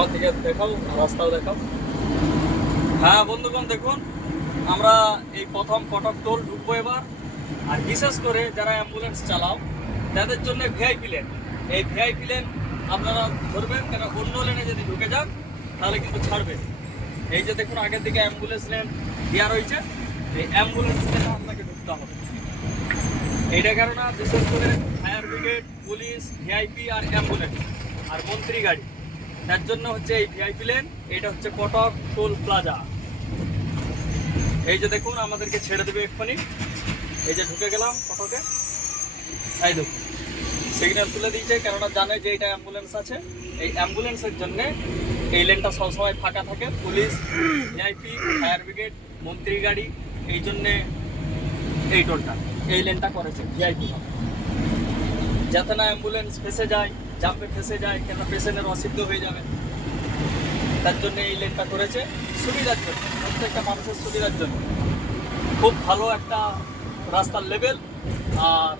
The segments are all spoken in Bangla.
আমার দিকে দেখাও, রাস্তাও দেখাও। হ্যাঁ বন্ধুগণ, দেখুন আমরা এই প্রথম কটক টোল ঢুকবো এবার। আর বিশেষ করে যারা অ্যাম্বুলেন্স চালাও তাদের জন্য ভিআইপি লেন। এই ভিআইপি লেন আপনারা ধরবেন, কেন অন্য লেনে যদি ঢুকে যান তাহলে কিন্তু ছাড়বে। এই যে দেখুন আগের দিকে অ্যাম্বুলেন্স লেন দেওয়া রয়েছে, এই অ্যাম্বুলেন্স লেনে আপনাকে ঢুকতে হবে। এইটা কারণে বিশেষ করে ফায়ার ব্রিগেড, পুলিশ, ভিআইপি আর অ্যাম্বুলেন্স আর মন্ত্রী গাড়ি, তার জন্য হচ্ছে এই ভিআইপি লেন। এটা হচ্ছে কটক টোল প্লাজা। এই যে দেখুন আমাদেরকে ছেড়ে দেবে এক্ষুনি। এই যে ঢুকে গেলাম কটকে, এই দেখুন সিগন্যাল তুলে দিয়েছে, কেননা জানে যে এটা অ্যাম্বুলেন্স আছে। এই অ্যাম্বুলেন্সের জন্য এই লেনটা সবসময় ফাঁকা থাকে। পুলিশ, ভিআইপি, ফায়ার ব্রিগেড, মন্ত্রী গাড়ি, এই জন্যে এই টোলটা, এই লেনটা করেছে ভিআইপি, যাতে না অ্যাম্বুলেন্স ফেসে যায়, জাম্পে ফেসে যায়, কেন পেশেন্টের অসিদ্ধ হয়ে যাবে। তার জন্য এই লেনটা করেছে সুবিধার জন্য, প্রত্যেকটা মানুষের সুবিধার জন্য। খুব ভালো একটা রাস্তার লেভেল। আর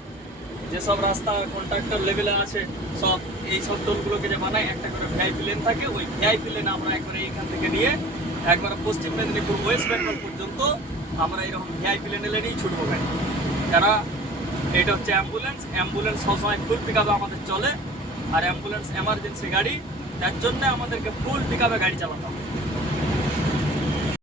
যেসব রাস্তা কন্ট্রাক্টর লেভেলে আছে সব এই সব টোলগুলোকে যে বানায়, একটা করে ভিআইপি লেন থাকে। ওই ভিআইপি লেনে আমরা একবারে এইখান থেকে নিয়ে একবারে পশ্চিম মেদিনীপুর, ওয়েস্ট বেঙ্গল পর্যন্ত আমরা এইরকম ভিআইপি লেনেই ছুটবো গাড়ি। যারা এটা হচ্ছে অ্যাম্বুলেন্স, অ্যাম্বুলেন্স সবসময় ফুল পিক আপে আমাদের চলে। আর অ্যাম্বুলেন্স এমার্জেন্সি গাড়ি, তার জন্য আমাদেরকে ফুল পিক আপে গাড়ি চালাতে হবে।